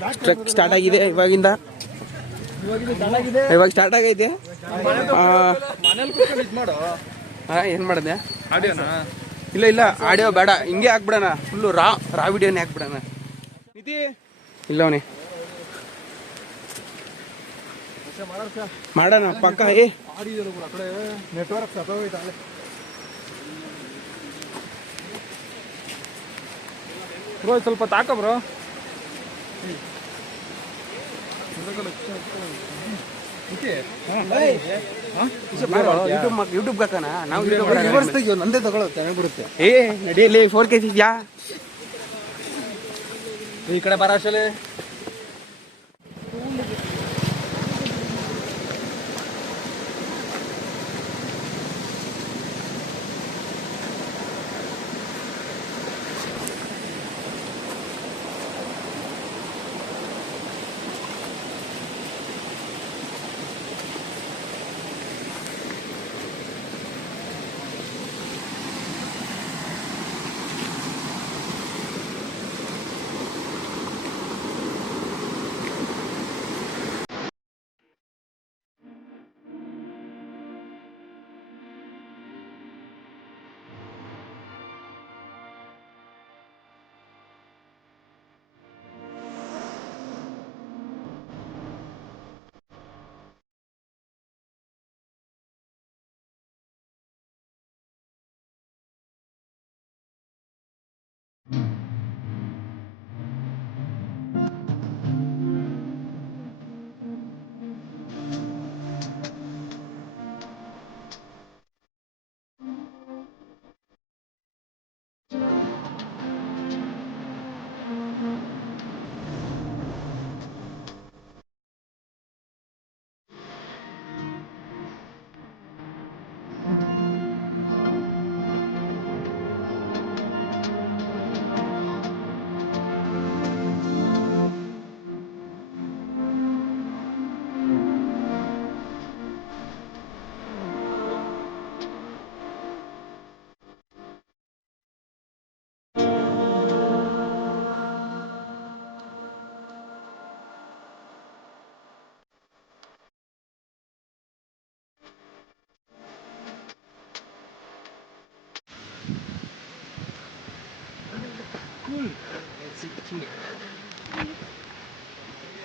Trek start ಆಗಿದೆ ಇವಾಗ start ಆಗೈತೆ. ಏನ್ ಮಾಡಿದೆ? ಇಲ್ಲ ಆಡಿಯೋ ಬೇಡ, ಹಿಂಗೆ ಹಾಕ್ಬಿಡೋಣ. ಫುಲ್ಲು ರಾ ವಿಡಿಯೋನೇ ಹಾಕ್ಬಿಡೋಣ. ಇಲ್ಲವನೇ ಮಾಡೋಣ ಪಕ್ಕ. ನೆಟ್ವರ್ಕ್ ಬ್ರೋ ಸ್ವಲ್ಪ ತಾಕ ಬ್ರೋ. ಯೂಟ್ಯೂಬ್ ಹಾಕೋಣ ನಾವು. ನಂದೇ ತಗೊಳುತ್ತೆ ಬರುತ್ತೆ. ನಡಿಯಲ್ಲಿ 4K ಇದೆಯಾ ಈ ಕಡೆ ಬರಾಶಲೆ.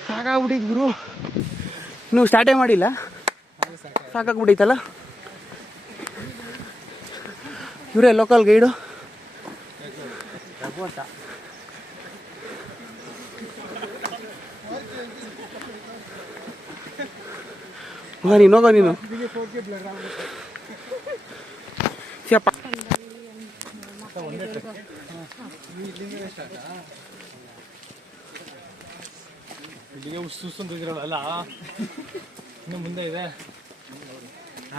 ಸಾಕಾಗ್ಬಿಟ್ಟಿದ್ ಗುರು. ನೀವು ಸ್ಟಾರ್ಟೇ ಮಾಡಿಲ್ಲ, ಸಾಕಾಗ್ಬಿಟ್ಟೈತಲ್ಲ. ಇವರೇ ಲೋಕಲ್ ಗೈಡು. ನೀನು ಹೋಗೋ ನೀನು. ಇಲ್ಲಿಗೆ ಸುಸ್ತಂತಿರಲ್ಲ, ಇನ್ನು ಮುಂದೆ ಇದೆ.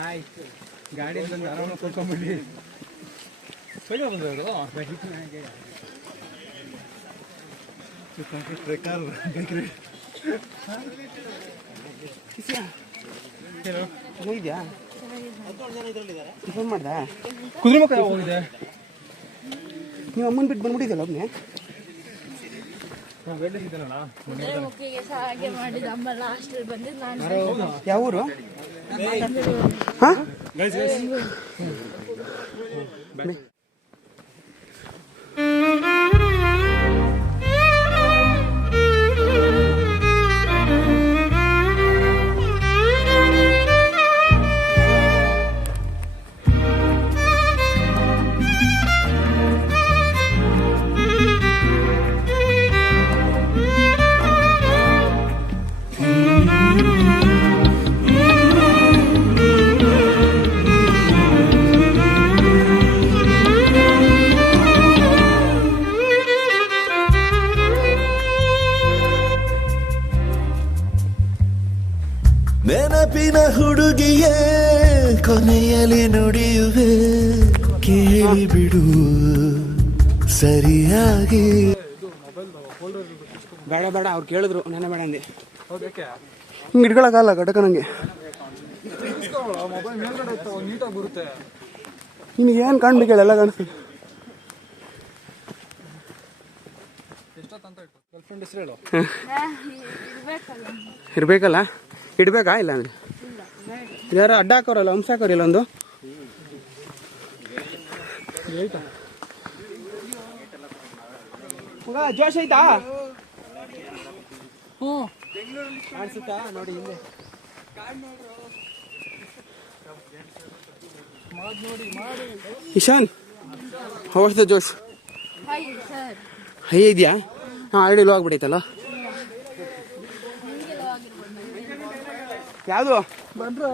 ಆಯ್ತು, ಗಾಡಿ ಬಂದು ಆರಾಮ ಕೂತ್ಕೊಂಡ್ಬಿಡಿ. ಸೈಕಲ್ ಬಂದ್ರೆ ಟ್ರೆಕ್ಕರ್ ಬೈಕ್ ರೈಡ್ ಹೋಗಿದ್ಯಾ? ಫೋನ್ ಮಾಡ್ದ? ಕುದುರೆ ಮುಖ ಹೋಗಿದೆ. ನೀವು ಅಮ್ಮನ ಬಿಟ್ಟು ಬಂದ್ಬಿಟ್ಟಿದ್ದಲ್ಲ ಒಬ್ಬನೇ? ಯಾವ ಊರು? ನೆನಪಿನ ಹುಡುಗಿಯೇ ಕೊನೆಯಲ್ಲಿ ನುಡಿಯುವೆ, ಕೇಳಿಬಿಡು ಸರಿಯಾಗಿ. ಬೇಡ ಬೇಡ, ಅವ್ರು ಕೇಳಿದ್ರು, ನೆನೆ ಬೇಡ ಅಂದೆ. ಹಿಂಗೆ ಇಟ್ಕೊಳಕ್ಕಾಗಲ್ಲ ಕಟಕ ನಂಗೆ. ಮೊಬೈಲ್ ಮೇಲ್ಗಡೆ ನೀಟಾಗಿ ಬರುತ್ತೆ. ನಿನಗೆ ಏನು ಕಾಣ್ಬೇಕಲ್ಲ, ಎಲ್ಲ ಕಾಣಿಸ್ತದೆ. ಎಷ್ಟೊತ್ತಂತ ಇಟ್ಟು ಫ್ರೆಂಡ್ ಹೆಸರು ಹೇಳು. ಇರಬೇಕಲ್ಲ, ಇಡಬೇಕಾ ಇಲ್ಲ ಅಂದರೆ ಯಾರು ಅಡ್ಡ ಹಾಕೋರಲ್ಲ, ಹಂಸ ಹಾಕೋರಿಲ್ಲ ಒಂದು. ಜೋಶ್ ಐತಾ? ಹ್ಞೂ ಕಾಣಿಸುತ್ತಾ ನೋಡಿ ಹಿಂದೆ. Ishan, house the Josh? High ಇದೆಯಾ? ಹಾಂ, ಆಲ್ರೆಡಿ ಲೋ ಆಗ್ಬಿಟ್ಟೈತಲ್ಲ. ಯಾವುದು ಬಂದ್ರು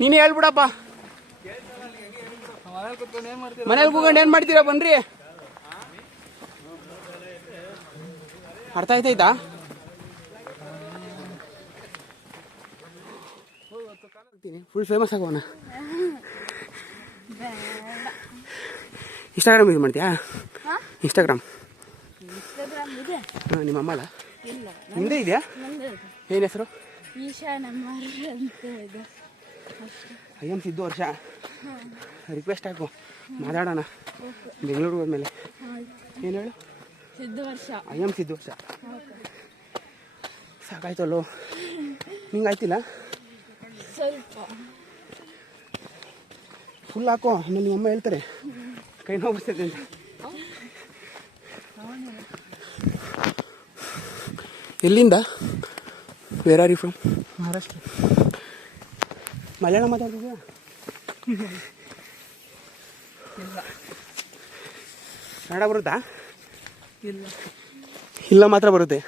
ನೀನೇ ಹೇಳ್ಬಿಡಪ್ಪ. ಮನೇಲಿ ಕೂತ್ಕೊಂಡು ಏನು ಮಾಡ್ತೀರಾ? ಬನ್ರಿ. ಅರ್ಥ ಆಯ್ತಾಯ್ತಾ? ಫುಲ್ ಫೇಮಸ್ ಆಗೋಣ. ಇನ್ಸ್ಟಾಗ್ರಾಮ್ ಯೂಸ್ ಮಾಡ್ತೀಯಾ? ಇನ್ಸ್ಟಾಗ್ರಾಮ್ ನಿಮ್ಮ ಅಮ್ಮಲ್ಲ? ನಿಮ್ಮದೇ ಇದೆಯಾ? ಏನು ಹೆಸರು? ಐ ಎಮ್ ಸಿದ್ದು ವರ್ಷ. ರಿಕ್ವೆಸ್ಟ್ ಹಾಕು, ಮಾತಾಡೋಣ ಬೆಂಗಳೂರಿಗೆ ಹೋದ್ಮೇಲೆ. ಏನು ಹೇಳು? ಐ ಎಮ್ ಸಿದ್ದು ವರ್ಷ. ಸಾಕಾಯ್ತಲ್ಲೋ ನಿಂಗೆ ಆಯ್ತಿಲ್ಲ? ಫುಲ್ ಹಾಕೋ, ಆಮೇಲೆ ನಿಮ್ಮ ಅಮ್ಮ ಹೇಳ್ತಾರೆ ಕೈ ನೋವು ಬರ್ತೈತೆ ಅಂತ. ಎಲ್ಲಿಂದ? Where are you from? Maharashtra. Malayala ಮಾತಾಡ್ತಿದ್ಯಾ? ಕನ್ನಡ ಬರುತ್ತಾ? ಇಲ್ಲ ಮಾತ್ರ ಬರುತ್ತೆ.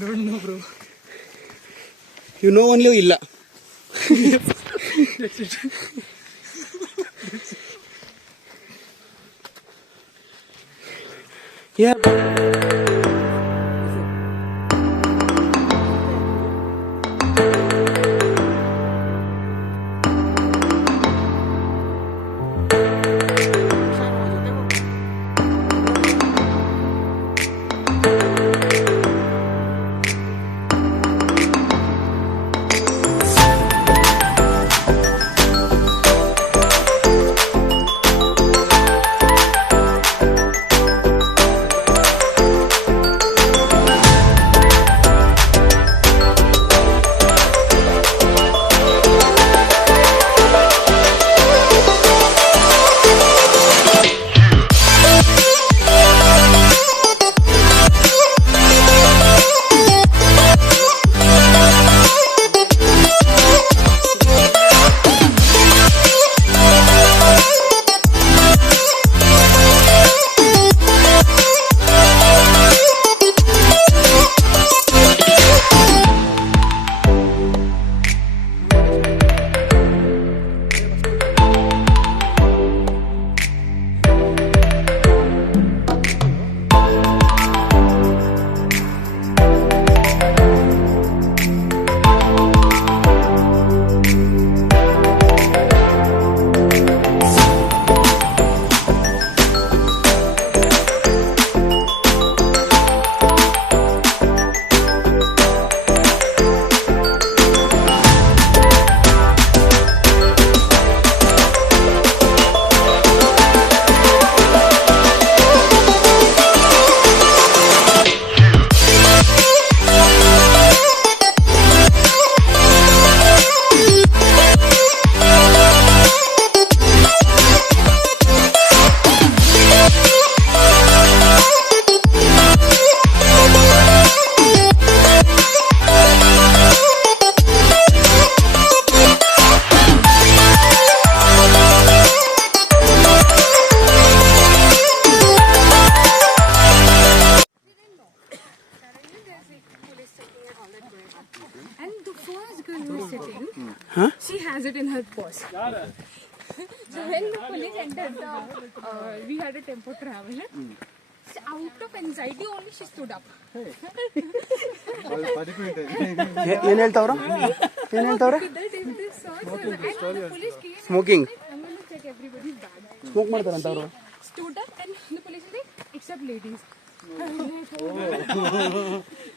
Don't know bro. You know only ಇಲ್ಲ. She has it in her purse. So when the police entered we had a tempo traveler. Out of anxiety only she stood up. ಏನು ಹೇಳ್ತಾವ್ರ? ಏನು ಹೇಳ್ತಾವ್ರೆ? Smoking. Smoke ಮಾಡ್ತಾರಂತ ಅವರು. Stood up and the police said, except ladies.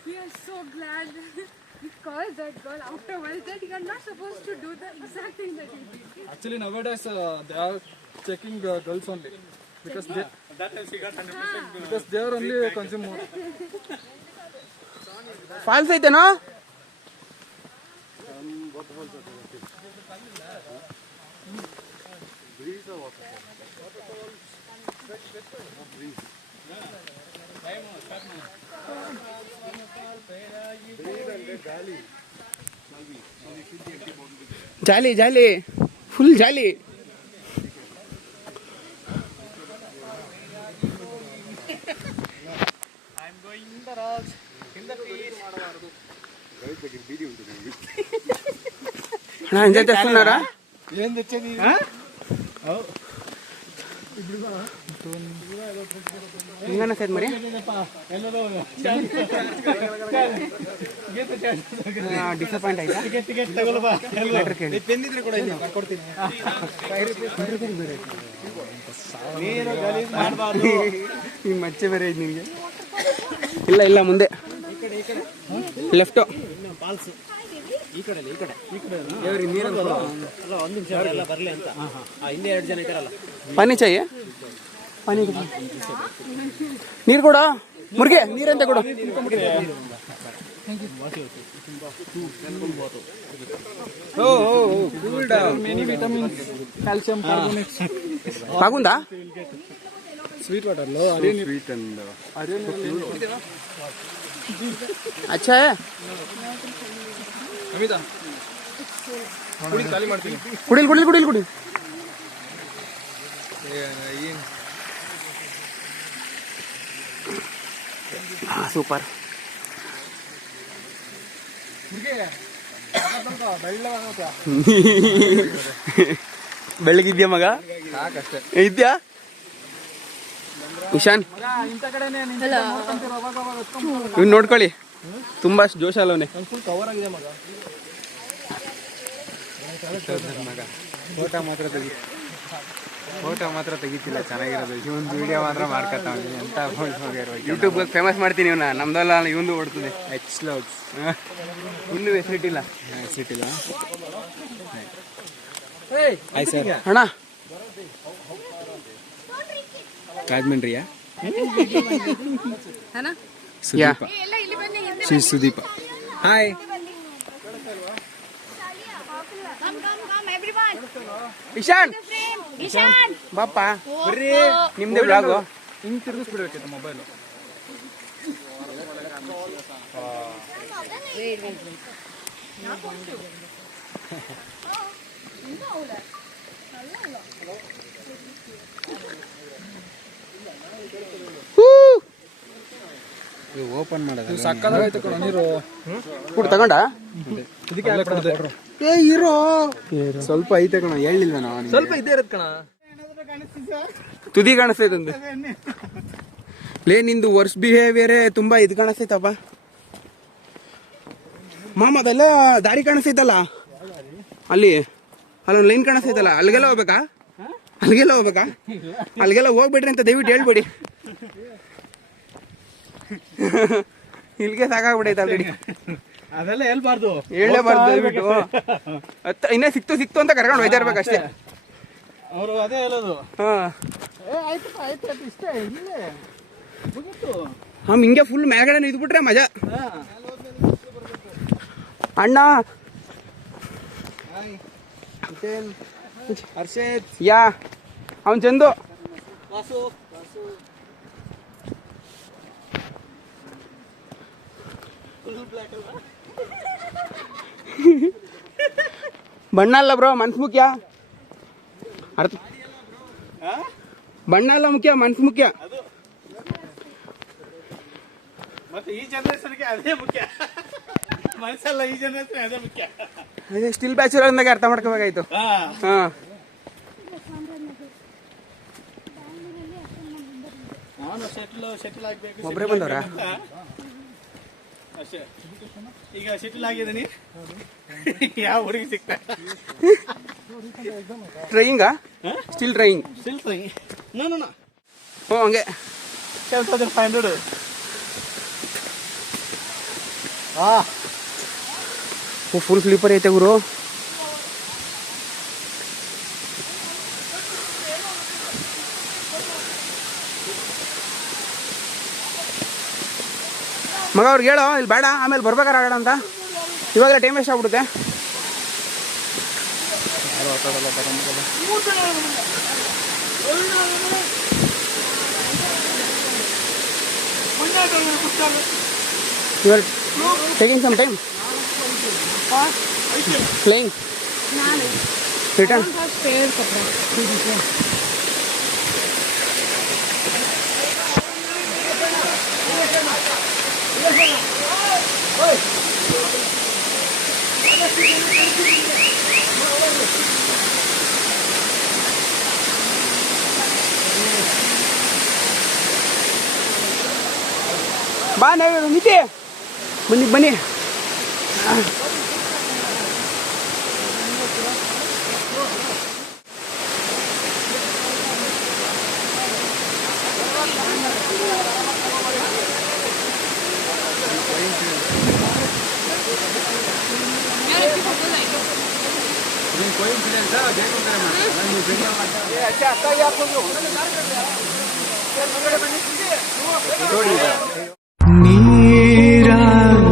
We are so glad because that girl afterwards that you are not supposed to do the exact thing that you did. Actually nowadays they are checking girls only. Because they are only consume more. Falls ಐತೆನೋ? Jolly jolly, full jolly. అಣ್ಣ enjoy చేస్తున్నారా? ఏం తెచ్చేది? ಹಿಂಗನ side ಮರಿ disappoint ಆಯ್ತಾ? ಪೆಂದಿದ್ರೆ ಕೂಡ ಕೊಡ್ತೀನಿ. ಈ ಮಚ್ಚೆ ಬೇರೆ ಐತೆ ನಿನಗೆ. ಇಲ್ಲ ಇಲ್ಲ, ಮುಂದೆ ಲೆಫ್ಟ್. ಈ ಕಡೆ ನೀರು ಒಂದು ನಿಮಿಷ ಎಲ್ಲ ಬರಲಿ ಅಂತ ಹಿಂದೆ 2 ಜನ ಇದ್ದಾರಲ್ಲ. ಪಾನಿ ಚಾಯಿ, ಪಾನಿ ನೀರು ಕೊಡ ಮುರ್ಗೆ, ನೀರಂತೆ ಕೊಡು. Many vitamins, calcium, carbonates. బాగుందా? Sweet water, low. Sweet and అచ్చా ಅಮಿತಾ ಕುಡಿ ಖಾಲಿ ಮಾಡ್ತೀನಿ. ಕುಡಿಲ್ ಕುಡಿಲ್ ಕುಡಿಲ್ ಕುಡಿ. ಸೂಪರ್. ಬೆಳಗಿದ್ಯಾ ಮಗ? ಸಾಕಷ್ಟೇ ಇದ್ಯಾ ಇಶಾನ್? ಇವ್ನು ನೋಡ್ಕೊಳ್ಳಿ, ತುಂಬಾ ಜೋಶಾಲವನೆ. ಕವರ್ ಆಗಿದೆ ಮಗ. ಫೋಟೋ ಮಾತ್ರ ತೆಗಿತಿಲ್ಲ, ಚೆನ್ನಾಗಿರೋದು. ಇವೊಂದು ವಿಡಿಯೋ ಮಾತ್ರ ಮಾಡ್ಕೊತಾವ. ಎಂತ ಯೂಟ್ಯೂಬ್ ಫೇಮಸ್ ಮಾಡ್ತೀನಿ ಇವನ್ನ. ನಮ್ದಲ್ಲ ಇವಂದು ಓಡ್ತದೆ. ಎಕ್ಸ್ಲೋಡ್ಸ್ ಇನ್ನೂ ಹೆಸರಿಟ್ಟಿಲ್ಲ. ಸಿಟ್ಟಿಲ್ಲ. ಆಯ್ತು ಸರ್. ಅಣ್ಣ ರಾಜಮಂಡ್ರಿಯಾ? ಯಾ ಶ್ರೀ ಸುದೀಪ. ಹಾಯ್. ಇಶಾನ್ ಬಾಪ ಬರ್ರಿ, ನಿಮ್ದೇ ಬ್ಲಾಗು. ಹಿಂಗೆ ತಿರುಗಿಸ್ಬಿಡ್ಬೇಕಿತ್ತು ಮೊಬೈಲು. ಓಪನ್ ಮಾಡೋದು ಸಕ್ಕದಾಗೈತೆ ಕಣ ನೀರು. ಕೂಡ ತಗೊಂಡ ಇದಕ್ಕೆ ಯಾರು ಕೊಡೋದು? ಏ ಇರೋ ಸ್ವಲ್ಪ ಐತೆ ಕಣ, ಹೇಳಿಲ್ವ ನಾವು? ಸ್ವಲ್ಪ ಇದ್ದೇ ಇರತ್ ಕಣ. ತುದಿ ಕಾಣಿಸ್ತೈತಂದು. ಲೇ ನಿಂದು ವರ್ಸ್ ಬಿಹೇವಿಯರೇ ತುಂಬಾ ಇದು ಕಾಣಿಸ್ತೈತಪ್ಪ ಮಾಮ. ಅದೆಲ್ಲ ದಾರಿ ಕಾಣಿಸ್ತೈತಲ್ಲ ಅಲ್ಲಿ, ಅಲ್ಲೊಂದು ಲೈನ್ ಕಾಣಿಸ್ತೈತಲ್ಲ, ಅಲ್ಲಿಗೆಲ್ಲ ಹೋಗ್ಬೇಕಾ? ಅಲ್ಲಿಗೆಲ್ಲ ಹೋಗ್ಬಿಡ್ರಿ ಅಂತ ದಯವಿಟ್ಟು ಹೇಳ್ಬೇಡಿ. ಇಲ್ಲಿಗೆ ಸಾಕಾಗ್ಬಿಡೈತೆ ಆಲ್ರೆಡಿ. ಅದೆಲ್ಲ ಹೇಳ್ಬಾರ್ದು, ಹೇಳಲೇಬಾರ್ದು ದಯವಿಟ್ಟು. ಇನ್ನೇ ಸಿಕ್ತು ಅಂತ ಕರ್ಕೊಂಡು ಹೋಯ್ತಾ ಇರ್ಬೇಕು ಅಷ್ಟೇ. ಅವರು ಅದೇ ಹೇಳೋದು. ಹಾ ಆಯ್ತು ಇಷ್ಟೇ ಇಲ್ಲೇ ಹಿಂಗೆ ಫುಲ್ ಮೇಲ್ಗಡೆ ಇದ್ಬಿಟ್ರೆ ಮಜಾ. ಅಣ್ಣ ಹರ್ಷೇತ್, ಯಾ ಅವನ್ ಚಂದು. ಬಣ್ಣ ಅಲ್ಲ ಬ್ರೋ, ಮನ್ಸು ಮುಖ್ಯ. ಅರ್ಥ, ಬಣ್ಣ ಅಲ್ಲ ಮುಖ್ಯ, ಮನ್ಸು ಮುಖ್ಯ. ಮತ್ತೆ ಈ ಜನರೇಷನ್ಗೆ ಅದೇ ಮುಖ್ಯ, ಮನಸ್ಸಲ್ಲ. ಈ ಜನರೇಷನ್ ಅದೇ ಮುಖ್ಯ. ಅದೇ ಸ್ಟಿಲ್ ಬ್ಯಾಚುಲರ್ ಅಂದಾಗ ಅರ್ಥ ಮಾಡ್ಕೋಬೇಕಾಯ್ತು. ಹಾ ನಾನು ಸೆಟ್ಲ್ ಆಗ್ಬೇಕು. ಒಬ್ರೇ ಬಂದವ್ರ? ಅಷ್ಟೇ. ಈಗ ಸೆಟ್ಲ್ ಆಗಿದ್ದೀನಿ. ಯಾವ ಹುಡುಗಿ ಸಿಗ್ತಾ? ಟ್ರೈಯಿಂಗಾ? Still trying. ನೋ ಓ ಹಂಗೆ. 10,500. ಫುಲ್ ಸ್ಲೀಪರ್ ಐತೆ ಗುರು. ಮಗ ಅವ್ರಿಗೆ ಹೇಳೋ ಇಲ್ಲಿ ಬೇಡ, ಆಮೇಲೆ ಬರ್ಬೇಕಾರೆ ಆಗೋಣ ಅಂತ. ಇವಾಗಲೇ ಟೈಮ್ ವೇಸ್ಟ್ ಆಗ್ಬಿಡುತ್ತೆ. You are taking some time? Playing? Return? I don't have spare kapra. ಬಾ ನಿತಿ, ಬನ್ನಿ ಬನ್ನಿ.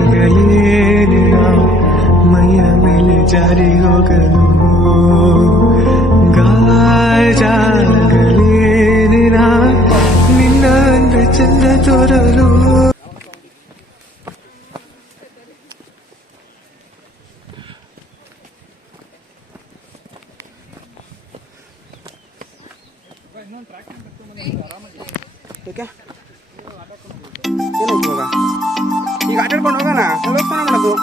ನೀರಾಗಲೇನಿನ ಮೈಯ ಮೇಲೆ ಜಾರಿ ಹೋಗಲು, ಗಾಜಾಗಲೇನಿನ ನಿನ್ನ ಅಂದ್ರೆ ಚಂದ ತೋರಲು. ಏಕೆ ಏನಾಯ್ತು ಇವಾಗ? ಈಗ ಆಟ ಆಡ್ಕೊಂಡು ಹೋಗೋಣ, ಅಲ್ಲಿ ಸ್ನಾನ ಮಾಡೋದು.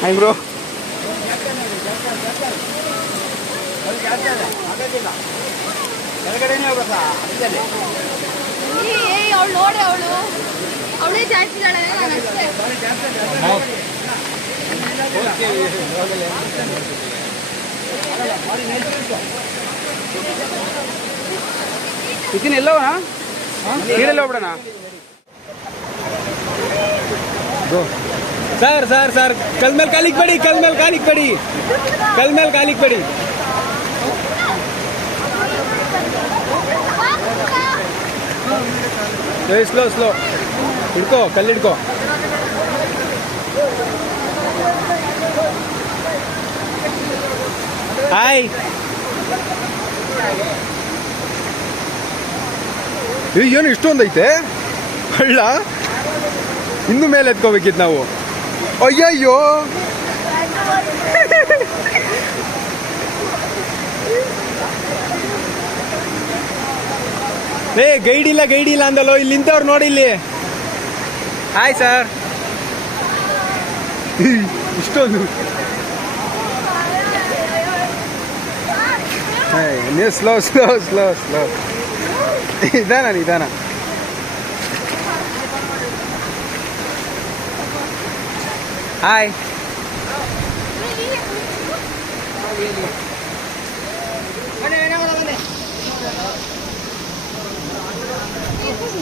Hi bro. ಅವಳು ನೋಡಿ, ಅವಳೇ ಜಾಸ್ತಿ ಇದ್ದಾಳೆ, ನಾನು ಅಷ್ಟೇ. ನಿತಿನ್ ಎಲ್ಲೋಣ? ನೀರೆಲ್ಲ ಹೋಗ್ಬಿಡೋಣ. सर सर सर कल मेल कालिक पड़ी, कल मेल कालिक पड़ी, कल मेल कालिक पड़ी. स्लो स्लो हिಡ್ಕೋ, ಕಲ್ಲು ಹಿಡ್ಕೋ. ಹಾಯ್. ಏನು ಇಷ್ಟೊಂದೈತೆ ಹಳ್ಳ? ಇನ್ನು ಮೇಲೆ ಎತ್ಕೋಬೇಕಿತ್ತು ನಾವು. ಅಯ್ಯಯ್ಯೋ, ಏ ಗೈಡ್ ಇಲ್ಲ ಅಂದಲ್ಲೋ, ಇಲ್ಲಿ ನಿಂತವ್ರು ನೋಡಿ ಇಲ್ಲಿ. Hi sir. ಇಷ್ಟೊಂದು ನೀವು ಸ್ಲೋ ಸ್ಲೋ ಸ್ಲೋ ಸ್ಲೋ, ನಿಧಾನ. ಹಾಯ್.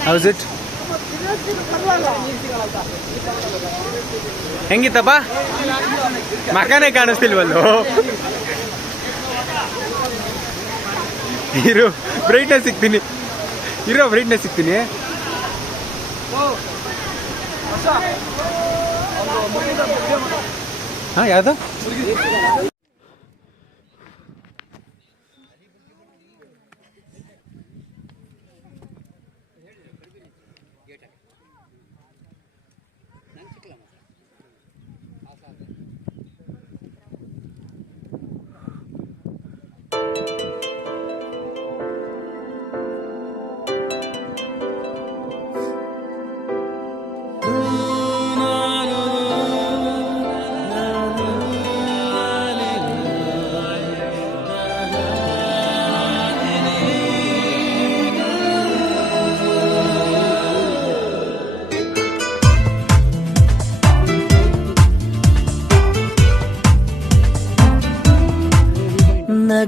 How's it? ಹೆಂಗಿತ್ತಪ್ಪ? ಮಕನೇ ಕಾಣಿಸ್ತಿಲ್ವಲ್ಲೋ. ಇರೋ ಬ್ರೈಟ್ನೆಸ್ ಸಿಗ್ತೀನಿ. ಹಾಂ, ಯಾವುದು?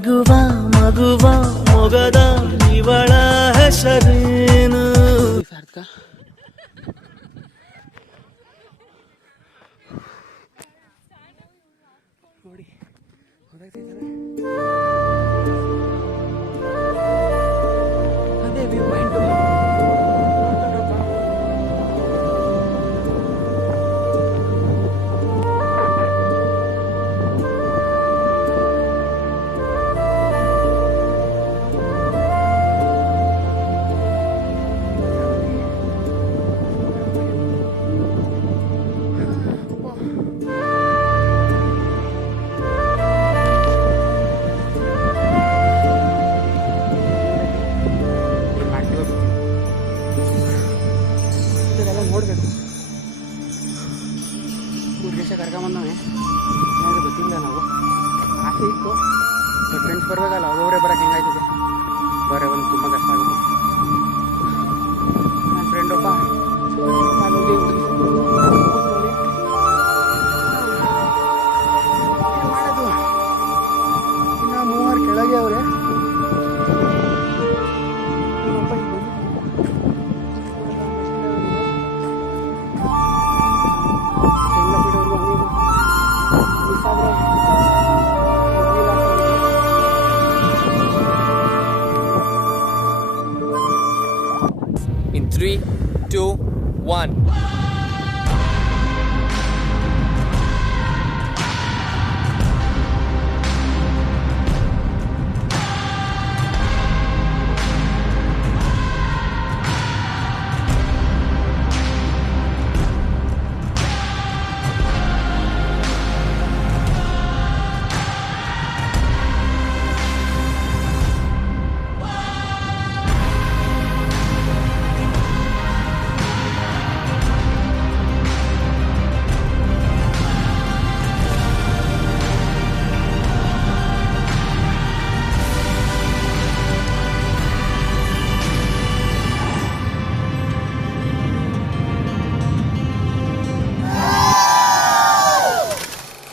ನಗುವ ಮಗುವ ಮೊಗದ ಇವಳ ಹೆಸರೇನು ಸಾರ್ಥಕ ನೋಡಿ ಅದೇ ವ್ಯೂ ಪಾಯಿಂಟು. ಇದೆಲ್ಲ ನೋಡಬೇಕು. 3 ದೇಶ ಕರ್ಕೊಂಬಂದವೆ, ಏನಾದರೂ ಗೊತ್ತಿಲ್ಲ. ನಾವು ಆಸೆ ಇತ್ತು, ಫ್ರೆಂಡ್ಸ್ ಬರಬೇಕಲ್ಲ, ಅವರೇ ಬರೋಕ್ಕೆ ಹೆಂಗಾಯ್ತದೆ, ಬರೋ ಒಂದು ತುಂಬ ಕಷ್ಟ ಆಗುತ್ತೆ.